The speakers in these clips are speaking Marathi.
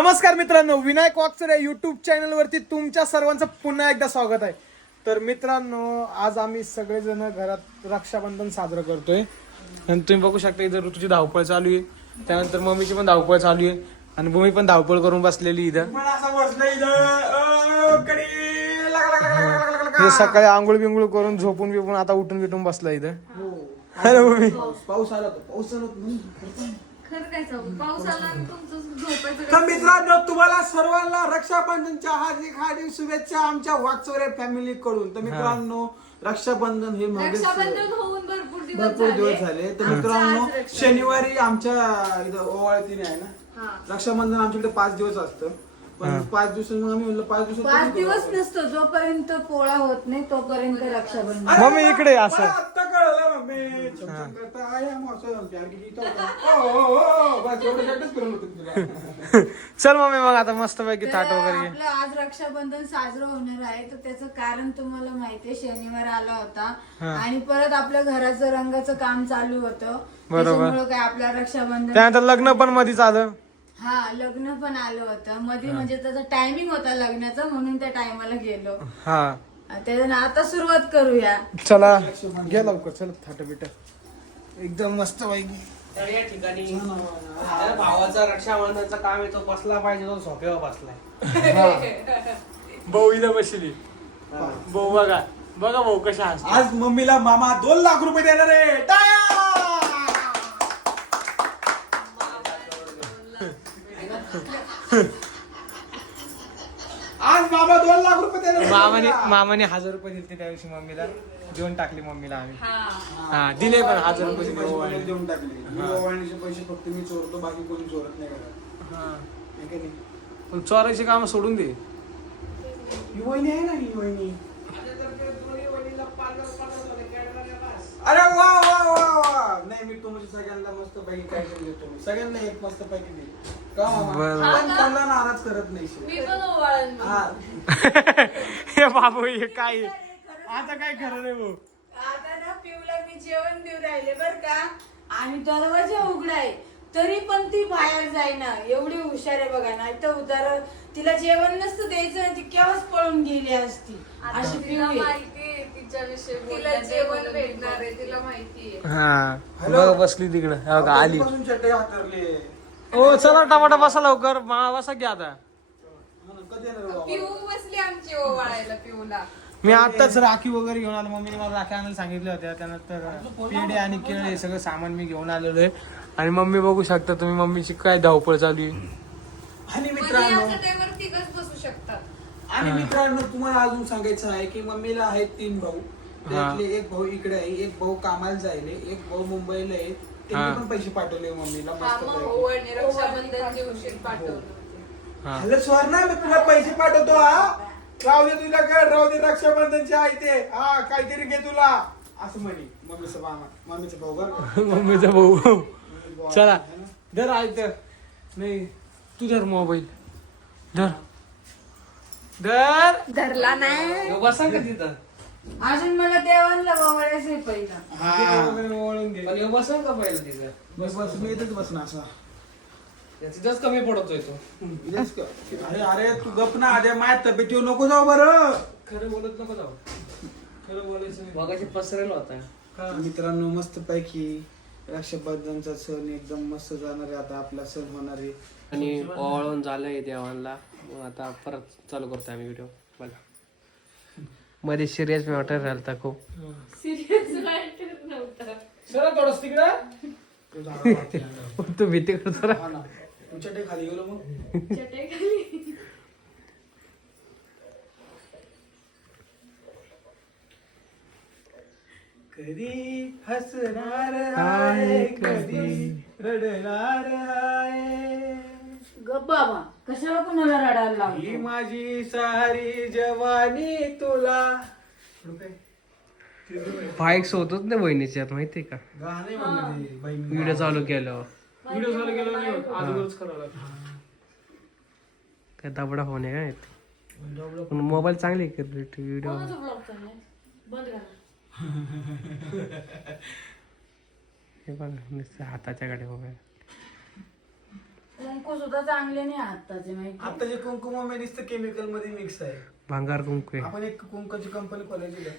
नमस्कार मित्रांनो विनायक वाकचर या युट्यूब चॅनल वरती तुमच्या सर्वांचं पुन्हा एकदा स्वागत आहे. तर मित्रांनो आज आम्ही सगळेजण घरात रक्षाबंधन साजरं करतोय. आणि तुम्ही बघू शकता इथं ऋतूची धावपळ चालू आहे. त्यानंतर मम्मीची पण धावपळ चालू आहे. आणि भूमी पण धावपळ करून बसलेली इथं. हे सकाळी आंघोळ बिंगोळ करून झोपून बिपून आता उठून बिटून बसला इथं. हॅलो भूमी. पाऊस आला पाऊस. खरं काय सांगू? पाऊस आला आणि तुमचं झोपायचं तर मित्रांनो तुम्हाला सर्वांना रक्षाबंधनच्या हार्दिक हार्दिक शुभेच्छा आमच्या वाकचोरे फॅमिली कडून. तर मित्रांनो रक्षाबंधन हे रक्षाबंधन होऊन भरपूर दिवस भरपूर दिवस झाले. झाले तर मित्रांनो आज रक्षाबंधन. शनिवारी आमच्या इथं ओवाळतीने आहे ना? हा. रक्षाबंधन आमच्याकडे पाच दिवस असतं. पण पाच दिवस मग आम्ही म्हणलं पाच दिवस पाच दिवस नसतो जोपर्यंत पोळा होत नाही तोपर्यंत रक्षाबंधन मम्मी इकडे असं. आता कळलं मम्मी. छमछम करता आहे हम असं प्यार की जीता होता. ओ, ओ, ओ, ओ, बस एवढं एकच करून होतं तुला. चल मम्मी मग आता मस्त पैकी तर ताट वगैरे घे. आपलं आज रक्षाबंधन साजरं होणार आहे तर त्याचं कारण तुम्हाला माहितीये शनिवार आला होता. आणि परत आपल्या घराचं रंगाचं काम चालू होतं. त्याच्यामुळं काय आपल्या रक्षाबंधन त्यानंतर लग्न पण मध्येच आलं. हा लग्न पण आलं होतं. मध्ये म्हणजे त्याचा टायमिंग होता लग्नाचा म्हणून त्या टायमाला गेलो. हा. त्याच्यानं आता सुरुवात करूया. चला. घ्या लवकर चल थाट बिट एकदम मस्त पैकी तर या ठिकाणी त्या भावाचा रक्षाबंधनचा काम आहे तो बसला पाहिजे तो झोपेवर बसलाय. भाऊ इथं बसली. भाऊ बघा. बघा भाऊ कशा असतात आज मम्मीला मामा दोन लाख रुपये देणार आहे. टाळ्या! आज मामा दोन लाख रुपये मामाने. मामाने हजार रुपये दिले त्या दिवशी मम्मीला. देऊन टाकली मम्मीला आम्ही. हा. हा दिले पण हजार रुपये दिले ओवाळणी. देऊन टाकले. मी ओवाळणीचे पैसे फक्त मी चोरतो बाकी कोणी चोरत नाही घरात. हा. का नाही? पण चोरायची काम सोडून दे. ही वहिनी आहे ना ही वहिनी? अरे वा वा नाही मी सगळ्यांना मस्त पैकी काय देतो मी. सगळ्यांना एक मस्त पैकी दे का मामा? बरं. पण कोणाला नाराज करत नाही शिव. मी पण ओवाळण मग. हा. हे बाबू हे काय? आता काय खरं नाही. भाऊ? आता ना पिऊला मी जेवण देऊ राहिले बर का? आणि दरवाजा उघडाय. तरी पण ती बाहेर जाईना. एवढी हुशार आहे बघा नाही तर उदार तिला जेवण नसतं द्यायचं ना ती केव्हाच पळून गेली असती. आता अशी पिऊ तिला आहे. तिला जेवण भेटणार आहे तिला माहितीये हा बघ बसली तिकडं. हे बघा आली. चटई हातरली ओ चला टमाटा बसा लवकर. मा बसा घ्या आता. कधी येणार बाबा? पिऊ बसली आमची ओवाळायला पिऊला. मी आताच राखी वगैरे घेऊन आलो. मम्मीने मला राखी आणायला सांगितल्या होत्या. त्यानंतर पेढे आणि केळे हे सगळं सामान मी घेऊन आलेलो आहे. आणि मम्मी बघू शकता तुम्ही मम्मीची काय धावपळ चालू आहे. आणि म्हणजे मित्रांनो या चटईवर तिघच बसू शकतात. आणि मित्रांनो तुम्हाला अजून सांगायचं आहे की मम्मीला आहेत तीन भाऊ. त्यातले एक भाऊ इकडे आहे एक भाऊ कामाला जायले एक भाऊ मुंबईला आहे. त्यांनी पण पैसे पाठवले मम्मीला मस्त रक्षाबंधन दिवशी पाठवलं हॅलो स्वर्णा मी तुला पैसे पाठवतो हा. राहू दे तुला काय राहू दे रक्षाबंधनचे आहे ते. हा काहीतरी घे तुला. असं म्हणे मम्मीचं मामा मम्मीचं भाऊ बरं का? मम्मीचा भाऊ चला? धर आहे तर नाही तू धर मोबाईल. धर. धर. धरला नाही. बसा का तिथं? अजून मला देवांना वळायचंय पहिला. हा. वळून घे पण ह्यो बसेल का पहिलं तिथं? बस बस मी इथेच बसणार असा. तिथंच कमी पडतोय तो. इथेच क- अरे अरे तू गप ना अरे माझ्या तब्येत येऊ नको जाऊ बरं. खरं बोलत नको जाऊ. खरं बोलायचं नाही. मगाशी पसरेल होता. मित्रांनो मस्त पैकी रक्षाबंधनचा सण एकदम मस्त जाणार आहे. आता आपला सण होणार आहे. आणि ओवाळून झालंय देवांना मग आता परत चालू करतोय आम्ही व्हिडिओ बघा मध्ये सिरियस मॅटर झालता खूप. सिरियस वाटत नव्हतं. चला थोडस तिकडं. तू भीती करतो ना. हा खाली गेलो मग. कधी हसणार आहे कधी रडणार आहे. बाबा कशाला कुणाला रडायला ही माझी सारी जवानी तुला. बाईक्स होतच ना बहिणीच्यात माहितीये का? गाणे म्हणते बाई मी. व्हिडिओ चालू केल्यावर व्हिडिओ चालू केला नाही अगोदरच करावं लागतं. काय दाबडा होणे काय पण मोबाईल चांगली व्हिडिओ? कोणाचा ब्लॉग चाललाय बंद करा. हे बघा नुसतं हाताच्या गाडी मोबाईल कुंकू सुद्धा चांगले नाही आत्ताचे माहिती आता जे कुंकुम मम्मी नुसतं केमिकलमध्ये मिक्स आहे भांगार कुंकू आहे. आपण एक कुंकाची कंपनी खोलायची का?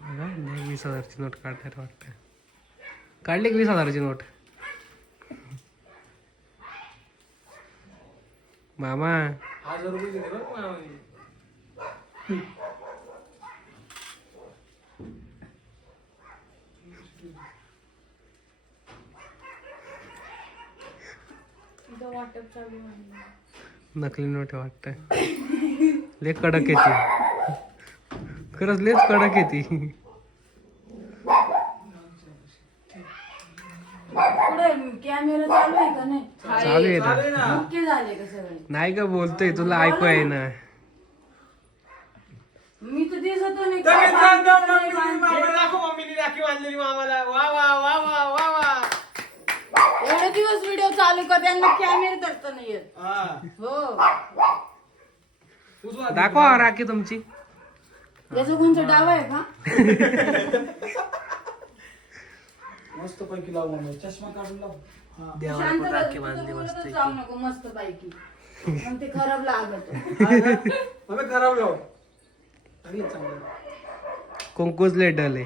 बघा, नाही वीस हजारची नोट काढणार वाटतं काढली की वीस हजाराची नोट मामा हजार रुपये दिले बरं का मामाने. इथं वाटप चालू आहे नकली नोट आहे वाटतं लय कडक येते खरंच लेच कडक येते कॅमेरा चालू आहे का नाही? चालू ना. झाले का सगळे? नाही का बोलतोय तुला ऐकू आहे ना. मी तर दिसत नाही. बांधलं. मामाला दाखव मम्मीने राखी बांधलेली मामाला. वा वा वा वा वा वा. एवढे दिवस व्हिडिओ चालू कर त्यांना कॅमेरा धरता नाही येत. हा. हो. दाखवा राखी तुमची. याचं कोणतं डाव आहे का? मस्त पैकी लावू चष्मा काढून लाव. हा. शांत राखी बांधली बोलतच मस्त जाऊ नको मस्त पैकी. मग ते खराब लागत. खराब लाव. आणि चांगलं. कुंकूच लय डल आहे.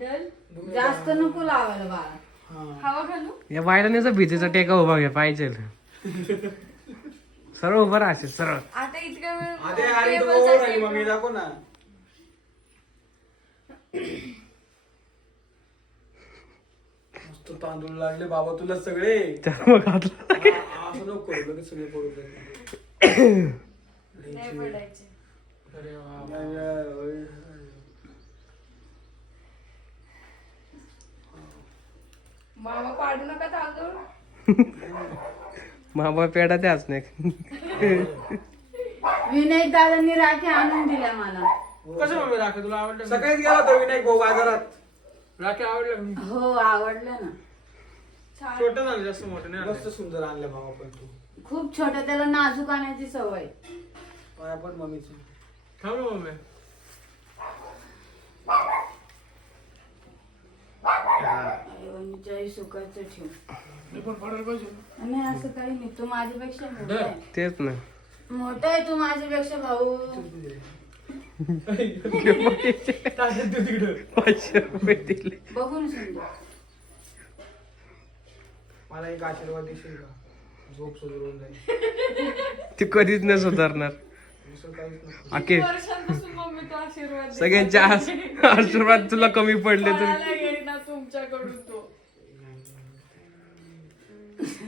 डल? जास्त नको लावायला बाळा. हवा घालू? या बायलाने भीतीचा टेका उभा घ्या पाहिजे सरळ उभं राहशील सरळ. आता अरे अरे तू दाखव ना. मस्त तांदूळ लागले बाबा तुला सगळे. घातलं हा, असं नको करू लगेच सगळे पडू दे. नाही पडायचे. अरे वा, वा, वा, वा. मामा पाडू नका तांदूळ. मामा पेडा त्याच नाही. विनायक दादांनी राखी आणून दिल्या मला. कसं मम्मी राखे? तुला आवडलं सकाळीच गेला होता विनायक भाऊ बाजारात. राखे आवडलं हो आवडलं ना. छोटं झालं जास्त मोठं नाही मस्त सुंदर आणलं भाऊ पण तू. खूप छोटं त्याला नाजूक आणायची सवय. पाया पण मम्मीचं. थांब ना मम्मी जय सुखाचं ठेव. नाही असं काही नाही. तू माझ्यापेक्षा मोठा आहे. तेच ना. मोठा आहे तू माझ्यापेक्षा भाऊ. पाचशे रुपये दिले बघून मला एक आशीर्वाद देशील का? झोप सुधरून जाईल. ती कधीच नाही सुधारणार. वर्षांपासून मम्मी तो आशीर्वाद देते. सगळ्यांचे आस- आशीर्वाद तुला कमी पडले तर येईना तुमच्याकडून तो.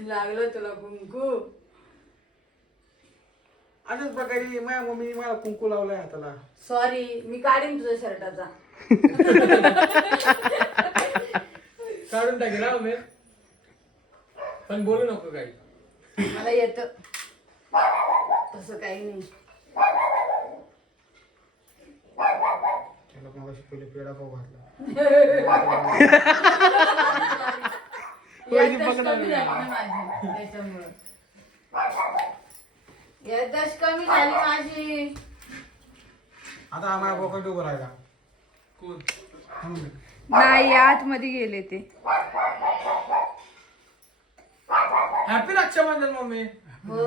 लागलं तुला कुंकू? अशाच प्रकारे माझ्या मम्मीने मला कुंकू लावलाय हाताला. सॉरी मी काढीन तुझ्या शर्टाचा. काढून टाकेल हा मम्मी पण बोलू नको काही. मला येत. तसं काही नाही. त्याला मग पहिले पेढा खाऊ घातला. याददाश्त कमी झाली माझी त्याच्यामुळं. याददाश्त कमी झाली माझी. आता आम्हाला बोकट उभं राहिला कोण? नाही आतमध्ये गेले ते. Happy Rakshabandhan mummy. हो.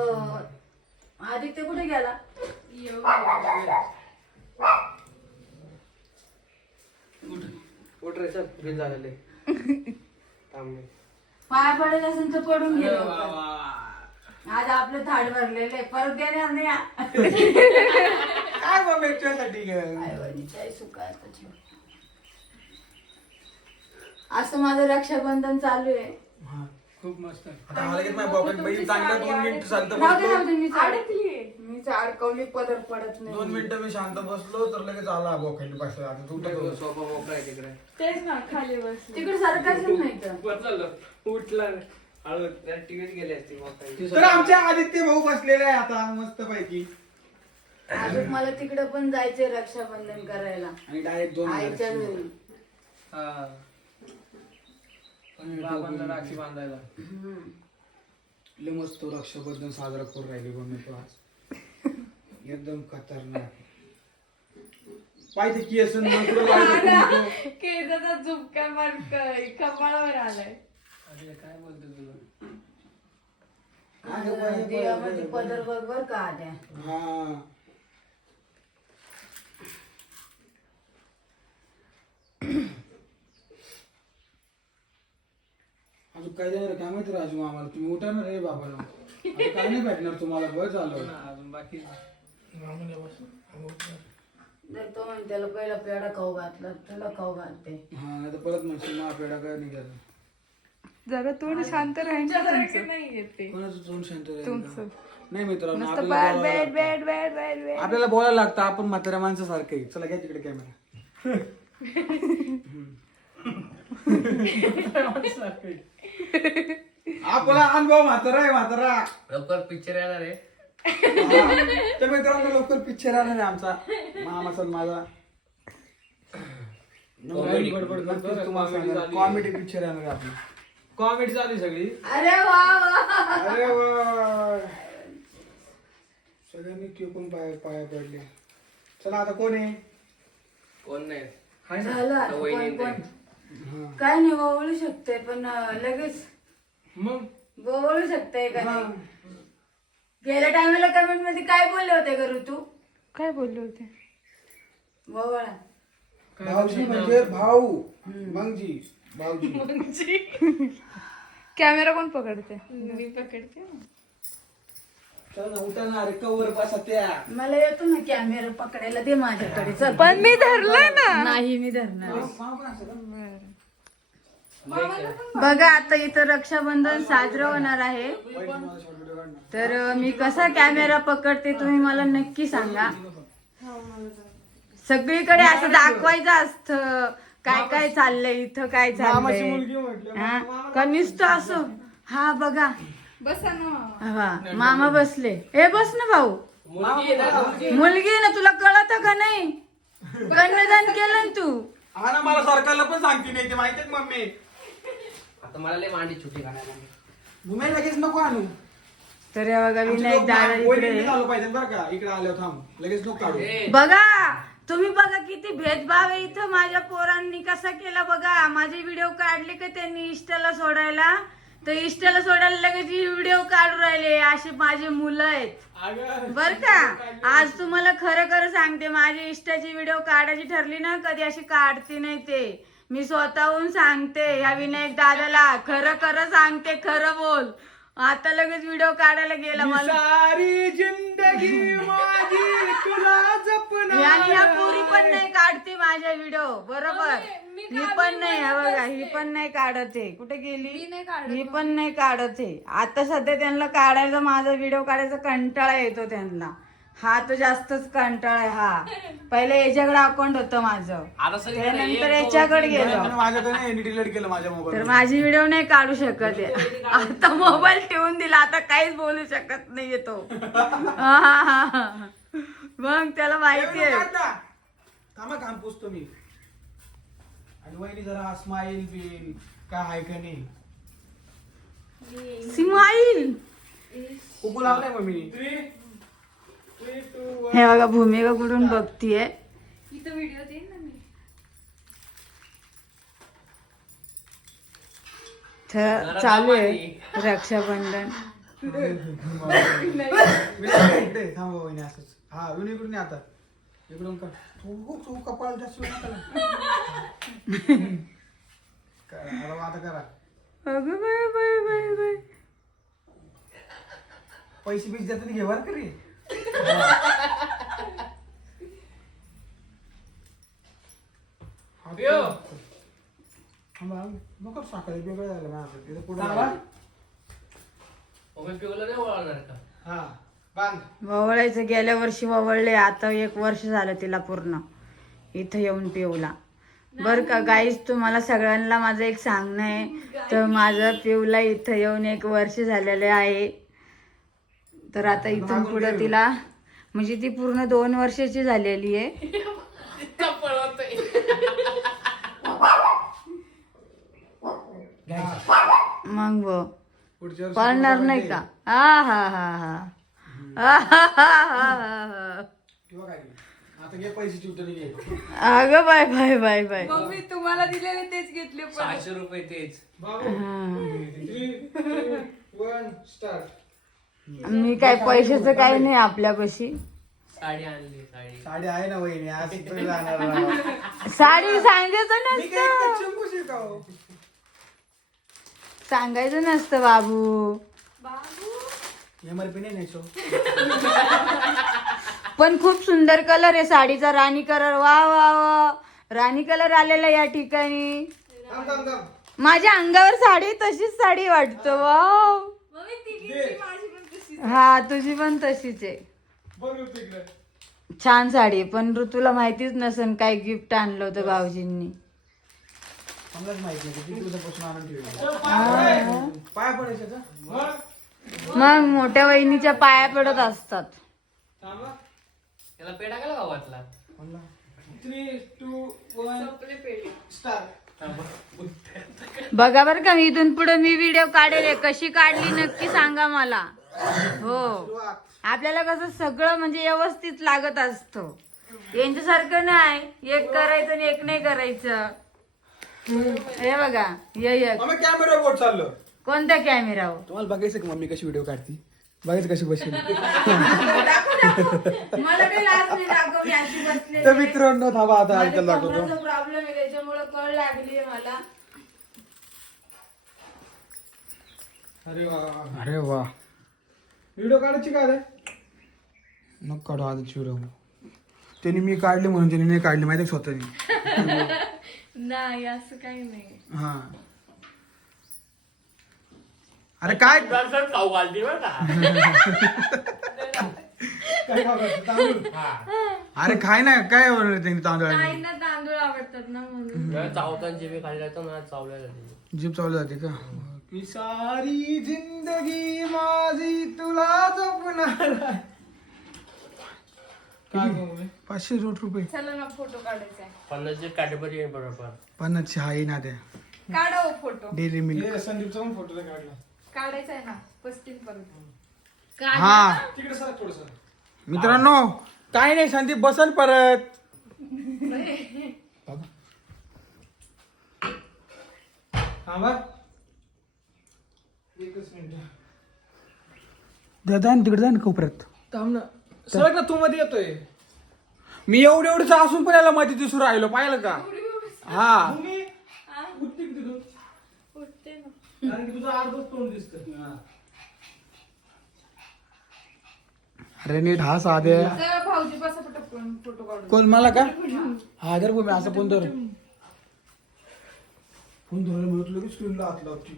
आदित्य कुठे गेला? उठ रे चल बिल झालेले थांब पाय पडेल असेल तर पडून गेलो आज आपलं थाट भरलेलं आहे परत देणार नाही आ. काय? आईवडिलांची आई सुखाचं. असं माझं रक्षाबंधन चालू आहे हा. खूप मस्त. आता मला लगेच माझ्या बोकट बाई चांगलं दोन मिनिट शांत राहू दे, राहू बसलो दे, मी अडकवली पदर पडत दोन नाही मिनिटं मी शांत बसलो तर लगेच आला आता तू टाकलं. सोफा मोकळा आहे तिकडे. तेच ना खाली बस तिकडे सारखाच नाही तर बरं झालं उठला. हळू टीव्हीत गेली असती मोकळी तर आमच्या आदित्य भाऊ बसलेले आहे आता मस्त पैकी अजून मला तिकडे पण जायचंय रक्षाबंधन करायला. आणि डायरेक्ट दोन आईच्या. घरी. हा. बाबांना राखी बांधायला. हम्म. लय मस्त रक्षाबंधन साजरा करून राहिले मम्मी तू आज. एकदम खतरनाक. पाहिजे की नको. केसाचा झुपका पण क- कपाळावर आलाय. काय बोलतो तुला? देवामध्ये पदर बरोबर का आल्या. हा. अजून काय देणार काय माहिती राजू आम्हाला? तुम्ही उठा ना रे बाबाला? आता काय नाही भेटणार तुम्हाला? बरं झालं. अजून बाकी जर तो म्हणते त्याला पहिला पेढा खाऊ घातला तुला खाऊ घालते. हा नाही तर परत म्हणशील ना पेडा काय निघाला? जरा थोडं शांत राहायचं नाही येते कोणाचं तोंड शांत राहील तुमचं. नाही मित्रांनो नुसतं आपल्याला बॅट बोलावं बॅट लागतं. बॅट बॅट बॅट बॅट आपल्याला बोलायला लागतं आपण म्हाताऱ्या माणसासारखं. चला घ्या तिकडे कॅमेरा आपला अनुभव म्हातारा आहे म्हातारा. लवकर पिक्चर येणार आहे. हा. तर मित्रांनो लवकर पिक्चर आला ना आमचा. मामाचा आणि माझा. कॉमेडी पिक्चर येणार आहे आपली. कॉमेडी चालू आहे सगळी. अरे वा वा. अरे वा. सगळ्यांनी केकून पाय पाया पडले. चला आता कोण आहे? कोण नाही. झालं आता कोण? काय नाही ओवळू शकते पण अं, लगेच. मग? ओवळू शकते का नाही गेल्या टायमाला कमेंटमध्ये काय बोलले होते का ऋतू? काय बोलले होते? गोवळा भाऊजी म्हणजे भाऊ. मगजी. भाऊजी. कॅमेरा कोण पकडते? मी पकडते. चला ना उठा ना अरे कवर बसा त्या. मला येतो ना कॅमेरा पकडायला दे माझ्याकडे. चल. पण मी धरलं ना. नाही मी धरणार. मामा पण असं का? बघा आता इथं रक्षाबंधन साजरं होणार आहे. तर मी कसा कॅमेरा पकडते तुम्ही मला नक्की सांगा. सगळीकडे असं दाखवायचं असतं काय काय चाललंय इथं काय मामाची चाललंय मुलगी म्हटलं हा? का नुसतं असं. हा बघा. बसा ना. हा मामा बसले. ए बस ना भाऊ. मुलगी आहे ना तुला कळत का नाही? कन्यादान केलं ना तू. हा ना मला सरकारला पण सांगते नाही ते माहितीये मम्मी? आता मला लय मांडी. भूमी लगेच नको आणू. तर हे बघा आमचे विनायक लोक दादा वहिनी इकडे. झालं पाहिजे बरं का. इकडे आल्यावर थांब. लगेच नको काढू. ए, बघा तुम्ही बघा किती भेदभाव आहे इथं माझ्या पोरांनी. कसा केला बघा. माझे व्हिडिओ काढले का त्यांनी इष्टाला सोडायला? तर इष्टाला सोडायला लगेच व्हिडिओ काढू राहिले. असे माझे मुलं आहेत. बर का? आज तुम्हाला खरं खरं सांगते. माझी इष्टाची व्हिडिओ काढायची ठरली ना कधी अशी काढते नाही ते. मी स्वतःहून सांगते ह्या विनायक दादाला. खरं खरं सांगते खरं बोल. आता लगेच व्हिडिओ काढायला गेला मला. सारी जिंदगी माझी तुला जपणार. आणि ह्या पोरी पण नाही काढते माझ्या व्हिडिओ बरोबर. मी पण नाही हा बघा ही पण नाही काढत आहे. कुठे गेली? नाही काढत ही पण नाही काढत आहे. आता सध्या त्यांना काढायचा माझा व्हिडिओ काढायचा कंटाळा येतो त्यांना. हा तर जास्तच कंटाळा आहे हा. पहिले याच्याकडे अकाउंट होतं माझं. आता सगळीकडे एक, त्यानंतर दोन, याच्याकडे तीन, गेलं. माझ्याकडे नाही डिलीट केलं माझ्या तर मोबाईल माझी व्हिडिओ नाही काढू शकत आहे. आता मोबाईल ठेवून दिला आता काहीच बोलू शकत नाहीये तो. हा, हा, हा, हा. मग त्याला माहिती आहे. थांबा काम पुसतो मी. आणि वहिनी जरा स्माईल बिल काय आहे का नाही? स्माईल कुकू लावलाय मम्मी हे बघा भूमिका कुठून बघतीये? इथं व्हिडिओ देईन ना मी. तर चालू आहे रक्षाबंधन. हा विनू इकडून ये आता. इकडून कर. तू तू कपाळ जास्त. करा, आता आता करा. अगं बाय बाय बाय बाय पैसे बीस देताना घे बरं का रे पियो. थांबा, नको साखर वेगळं झालं माझं. तिथं पुढे मम्मी पिवलं नाही वळणार का? हा बांध. ववळायचं गेल्या वर्षी ववळले आता एक वर्ष झालं तिला पूर्ण. इथं येऊन पिवला. बर का गाईस तुम्हाला सगळ्यांना माझं एक सांगणं आहे. तर माझं पिवला इथं येऊन एक वर्ष झालेले आहे. तर आता इथून पुढे तिला म्हणजे ती पूर्ण दोन वर्षाची झालेली आहे. मग पळणार नाही का? हा हा हा हा. अगं बाय बाय बाय बाय. मी तुम्हाला दिलेले तेच घेतले सहाशे रुपये तेच. मी काय पैशाचं काही नाही आपल्यापाशी. साडी आणली साडी. साडी आहे ना वहिनी आज तुम्ही जाणार राव. साडी सांगायचं मी काय नसतं. इतकं? सांगायचं नसतं बाबू. MRP नाही न्यायचो. पण खूप सुंदर कलर आहे साडीचा. राणी कलर वा वा वा. राणी कलर आलेला या ठिकाणी. थांब थांब थांब. माझ्या अंगावर साडी तशीच साडी वाटतं वाव. मम्मी हा तुझी पण तशीच आहे. बघ ऋतू इकडे छान साडी आहे. पण ऋतूला माहितीच नसन काय गिफ्ट आणलं होतं भाऊजींनी. आम्हालाच माहीत नाही किती दिवसापासून आणून ठेवली पाय पडायचे का मग? मग मोठ्या वहिनीच्या पाया पडत असतात. थांबा. त्याला पेढा गेला का वाटला? थ्री टू वन संपले पेढे स्टार्ट बघा बरं का इथून पुढे मी व्हिडिओ काढेल आहे. कशी काढली नक्की सांगा मला. हो. आपल्याला कसं सगळं म्हणजे व्यवस्थित लागत असतं. यांच्यासारखं नाही. एक करायचं आणि एक नाही करायचं. हे बघा ये कॅमेरा बोट चाललो. कोणत्या कॅमेरावर तुम्हाला बघायचं का मम्मी कशी व्हिडिओ काढती? बघायचं कशी बसली? मला काही लाज नाही दाखव मी अशी बसले तर मित्रांनो थांबा आता ऐकायला दाखवतो. प्रॉब्लेम आहे त्याच्यामुळे कळ लागली मला. अरे वा. अरे वा. व्हिडिओ काढायची काय रे? नको काढू आजची व्हिडिओ त्यांनी मी काढली म्हणून त्यांनी नाही काढली माहिती का स्वतःनी? नाही असं काही नाही. हा. अरे काय? खाऊ घालते बरं का? काय खायचं तांदूळ? अरे खाय ना काय बनवलं त्यांनी तांदूळ आवडतात ना म्हणून. चावताना जेवे खाली जातो ना चावल्या जाते. जीप चालू जाते का? की सारी जिंदगी माझी तुला जपणार. आहे. काय गं मम्मी? पाचशे रोट रुपये. चला ना फोटो काढायचा आहे. पन्नासचे काटेपरी आहे बरोबर पन्नासशे हा ना त्या. काढा हो फोटो. Daily milk. हे संदीपचा पण फोटो काढला. काढायचा आहे ना पस्तीस पर्यंत. हा. तिकडे सर थोडस मित्रांनो काय नाही संदीप बसल परत. थांबा. एकच मिनिट. तिकडे जा ना कोपऱ्यात थांब ना. सर ना तू मध्ये येतोय. मी एवढं एवढंच असून पण याला मध्ये दिसून राहिलो पाहिलं का? हा. तुम्ही उठते की तिथून? उठते ना. कारण की तुझं अर्धच तोंड दिसतं अरे नीट हा साधे. कोण मला का? हा धर मी असं फोन धर फोन धरायला मिळत लगेच स्क्रीनला हात लावती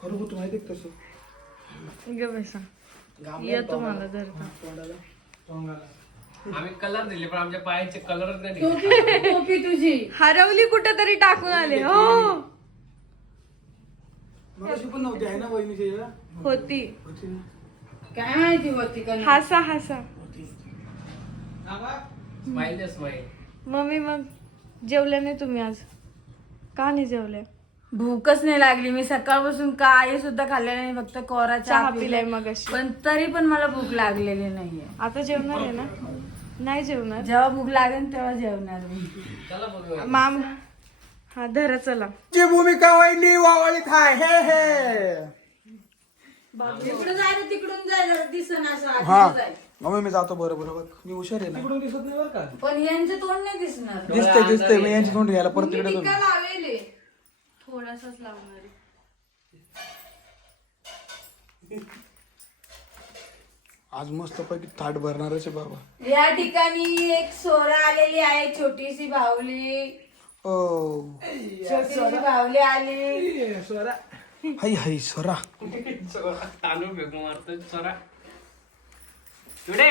खरं होतं माहिती का तसं? ग बसा येतो मला जर तोंडाला. आम्ही कलर दिले पण आमच्या पायाचे कलरच नाही दिले. टोपी तुझी. हरवली कुठं तरी टाकून आले. हो. मग अशी पण नव्हती आहे ना वहिनीची इथं? होती. होती ना. काय माहिती होती का नाही? हसा हसा. Smile smile. मम्मी मग जेवले नाही तुम्ही आज? का नाही जेवले? भूकच नाही लागली. मी सकाळपासून काही सुद्धा खाल्लेलं नाही फक्त कोरा चहा पिलाय मगाशी. पण तरी पण मला भूक लागलेली नाहीये. आता जेवणार आहे ना? नाही जेवणार? जेव्हा भूक लागेल तेव्हा जेवणार मी. चला बघूया माम हा धरा चला. ची भूमिका वहिनी वावळीत आहे हे हे. इकडून जायला तिकडून जायला दिसन असं हा. आतमध्ये जाय. मम्मी मी जातो बरोबर बघ मी हुशार आहे ना. तिकडून दिसत नाही बरं का? पण यांचं तोंड नाही दिसणार. दिसतंय दिसतंय. मी यांची तोंड घ्यायला परत तिकडे थोडासाच लावणार. आज मस्त पैकी ताट भरणारच आहे बाबा. या ठिकाणी एक सोरा आलेली आहे छोटीशी ओ. छोटीशी बाहुली आली. स्वरा हाय हाय सोरा. तांदूळ फेकून मारतो चरा तुडे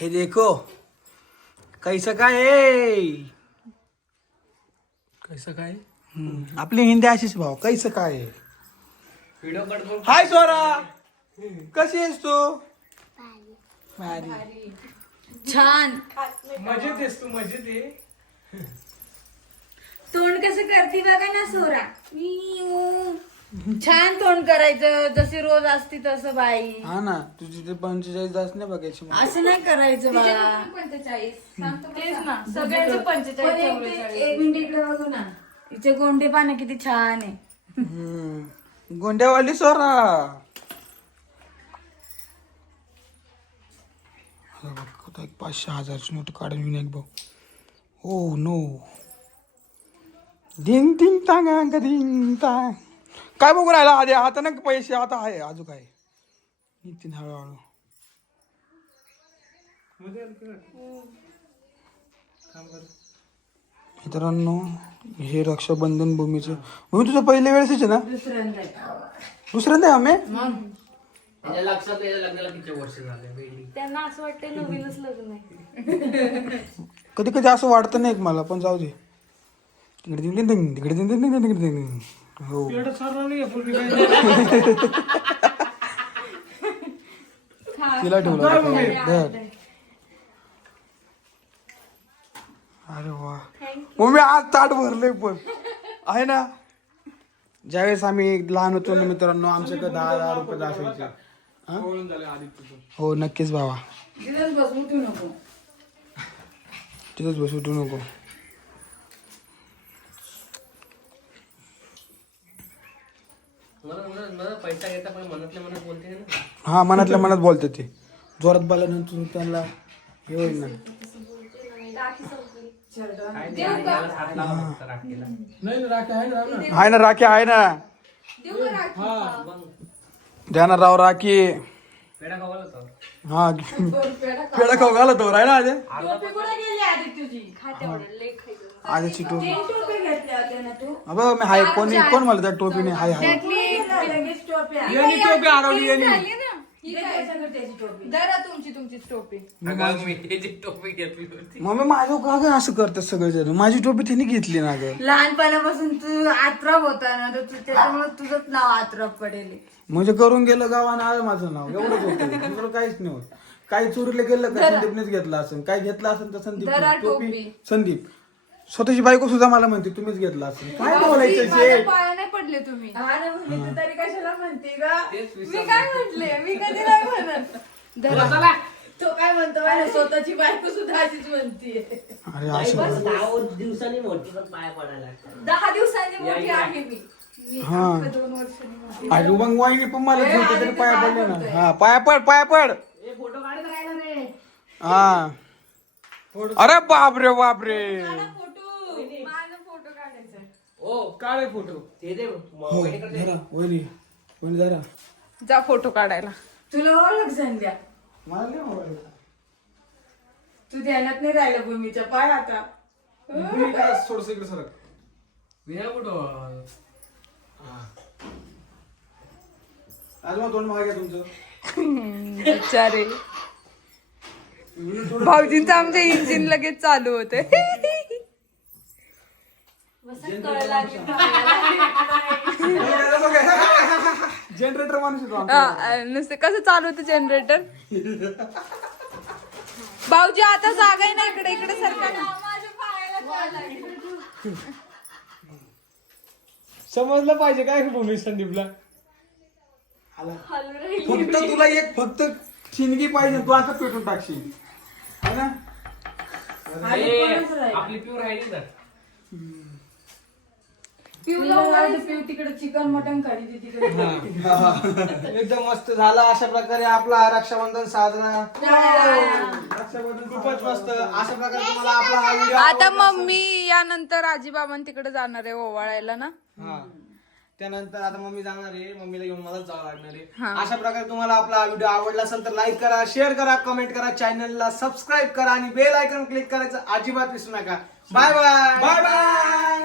हे देखो कैसा काय आहे? कैसा काय? हम्म, आपली हिंदी अशीच भाऊ कैसं काय? आहे व्हिडिओ कट करून हाय सोरा कशी आहेस तू? भारी. छान. मजेत आहेस तू मजेत आहे. तोंड कसं करते बघा ना सोरा मिऊ. छान तोंड करायचं जशी रोज असती तसं बाई. हा ना तुझी ते पंचेचाळीस तास नाही बघायची मला. असं नाही करायचं बाळा. तेच ना सगळ्यांचे पंचेचाळीस पण एक चव्वेचाळीस. एक मिनिट इकडे बघू ना. तिचे गोंडे पानं किती छान आहे. हम्म. गोंड्यावाली सोरा. अरे बघ, कुठं एक पाचशे हजारची नोट काढून घेऊन एक भाऊ हो नो धिंग धिंग टांग धिंग टांग काय बघू राहिला आधी? आता ना पैसे? आता आहे अजून काय? निघतील हळूहळू. मित्रांनो हे रक्षाबंधन भूमीचं भूमी तुझं पहिल्या वेळेसच आहे ना? दुसऱ्यांदा दुसऱ्यांदा आहे आम्ही? त्याच्या लक्षात याच्या लग्नाला किती वर्ष झाले वेगळी त्यांना असं वाटतं नवीनच लग्न आहे. कधी कधी असं वाटतं नाही मला पण जाऊ दे. तिकडे दिंग दिंग दिंग, तिकडे हो. तिला ठेवलं? धर. अरे वा. मम्मी आज ताट भरले पण. आहे ना? ज्यावेळेस आम्ही लहान होतो ना मित्रांनो आमच्याकडे दहा दहा रुपये असायचे हा? हो नक्कीच बाबा. तिथेच बस उठू नको. तिथंच बस उठू नको मला मला मला पैसा घेता पण मनातल्या मनात बोलते ना हा मनातल्या मनात बोलते ते. जोरात बोलल्यानंतर त्यांना हे होईल ना. आहे ना राखी आहे ना. द्या ना राव राखी. हा. पेडा खाऊ. घालत राहिला आधी. आधीची टोपी. अबे मी हाय कोणी कोण मला त्या टोपीने हाय हाय? यांनी टोपी यांनी ही टोपी? धरा तुमची तुमची टोपी. अगं, मी त्याची टोपी घेतली होती. मम्मी माझं का गं असं करतात सगळे माझी टोपी त्यांनी घेतली ना ग. लहानपणापासून तू आत्रप होता ना तर तू त्याच्यामुळे तुझंच नाव आत्रप पडेल. म्हणजे करून गेलं गावानं आलं माझं नाव. एवढंच होतं. दुसरं काहीच नाही होत. काही चोरीला गेलं का संदीपनेच घेतलं असेल. काय घेतलं असेल तर संदीप टोपी. संदीप. स्वतःची बायको सुद्धा मला म्हणते तुम्हीच घेतला असेल. काय बोलायचं माझ्या जे? पाया नाही पडले तुम्ही. ना म्हणली तू तरी कशाला म्हणते का मी काय म्हटले? मी कधी नाही म्हणत. तो काय म्हणतो स्वतःची बायको सुद्धा अशीच म्हणते. अरे असं दहा दिवसांनी मोठी पण पाया पडायला लागतात. दहा दिवसांनी मोठी आहे मी. मी हा. आता दोन वर्षांनी मोठी अरे मग वाईनी पण मला तरी पाया पडले ना. हा पाया पड पाया पड. हा. अरे बापरे बापरे. फोटो काढायचा. ओ काळे फोटो. ते दे हो वहिनी वहिनी जा फोटो काढायला. तुला ओळख संध्या मला नाही मोबाईल तू ध्यानात नाही राहिलं भूमीच्या पाय आता. थोडस इकडे सरक? विना कुठं आज मग तोंड मागे तुमचं. बिचारे. भाऊजींचं आमच्या इंजिन लगेच चालू होते जनरेटर माणूस येतो आमचा. नुसते कसं चालू होतं जनरेटर भाऊजी आता जागा आहे ना इकडे इकडे सरका ना समजलं पाहिजे काय भूमी संदीपला? आला. फक्त तुला एक फक्त चिनगी पाहिजे तू आता पेटून टाकशील. है ना? आपली प्यूर राहिली ना. तिकडे चिकन मटन खाली तिकडे. एकदम मस्त झाला. अशा प्रकारे आपला रक्षाबंधन साजरा. रक्षाबंधन खूपच मस्त. अशा प्रकारे तुम्हाला आपला हा व्हिडिओ आता मम्मी यानंतर आजीबाबां तिकडे जाणार आहे ओवाळायला ना? हा. त्यानंतर आता मम्मी जाणार आहे. मम्मीला घेऊन मलाच जावं लागणार आहे. अशा प्रकारे तुम्हाला आपला हा व्हिडिओ आवडला असेल तर लाईक करा शेअर करा कमेंट करा चॅनलला सबस्क्राईब करा आणि बेल आयकॉन क्लिक करायचं अजिबात विसरू नका. Bye bye bye bye